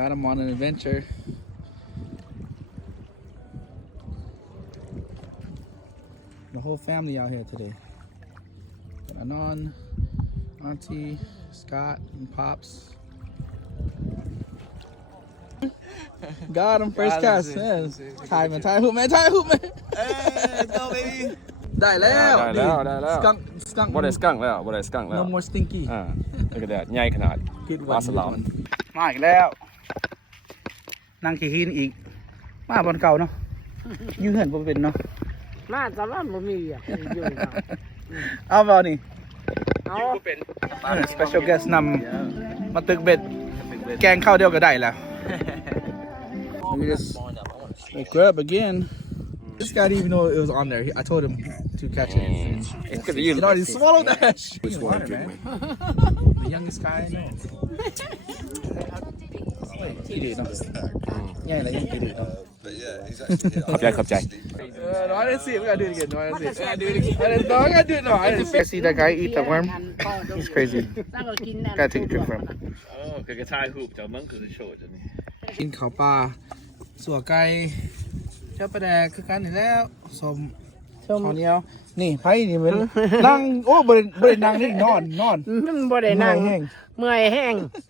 glad I'm on an adventure. The whole family out here today. Anon, Auntie, Scott, and Pops. Got him first cast. Tie man. Hey, let's go, baby. ได้แล้ว skunk บ่ได้สกังแล้ว no more stinky แล้วก็ได้ใหญ่ขนาด ผิด ปลาสลาม มาอีกแล้วนั่งขี้หินอีกมาบนเก่าเนาะยืนเหินบ่เป็นเนาะ มาสำหรับบ่มีอ่ะอยู่เนาะ เอาเปล่านี่ เอา special guest นำมาตึกเบ็ดแกงข้าวเดียวก็ได้แล้ว We just grab again. This guy didn't even know it was on there. I told him to catch it. He already swallowed that shit. Which one, man? The youngest guy I know. He did, no? Yeah, like he did. But yeah, he's actually ขอบใจ No, I didn't see it. We gotta do it again. No, I didn't see it. I gotta do it. No, I didn't see it. I see that guy eat the worm. He's crazy. Gotta take a drink from him. คือกระชายหูปจากมันคือโชว์จังนี่ กินข้าวปลาสัวไก่เจ้าปลาแดกคือกันนี่แล้วสมข้าวเหนียวนี่ไผนี่มัน นั่งโอ้บ่ได้นั่งนี่นอน มันบ่ได้นั่ง เมื่อยแห้ง เมื่อยแห้ง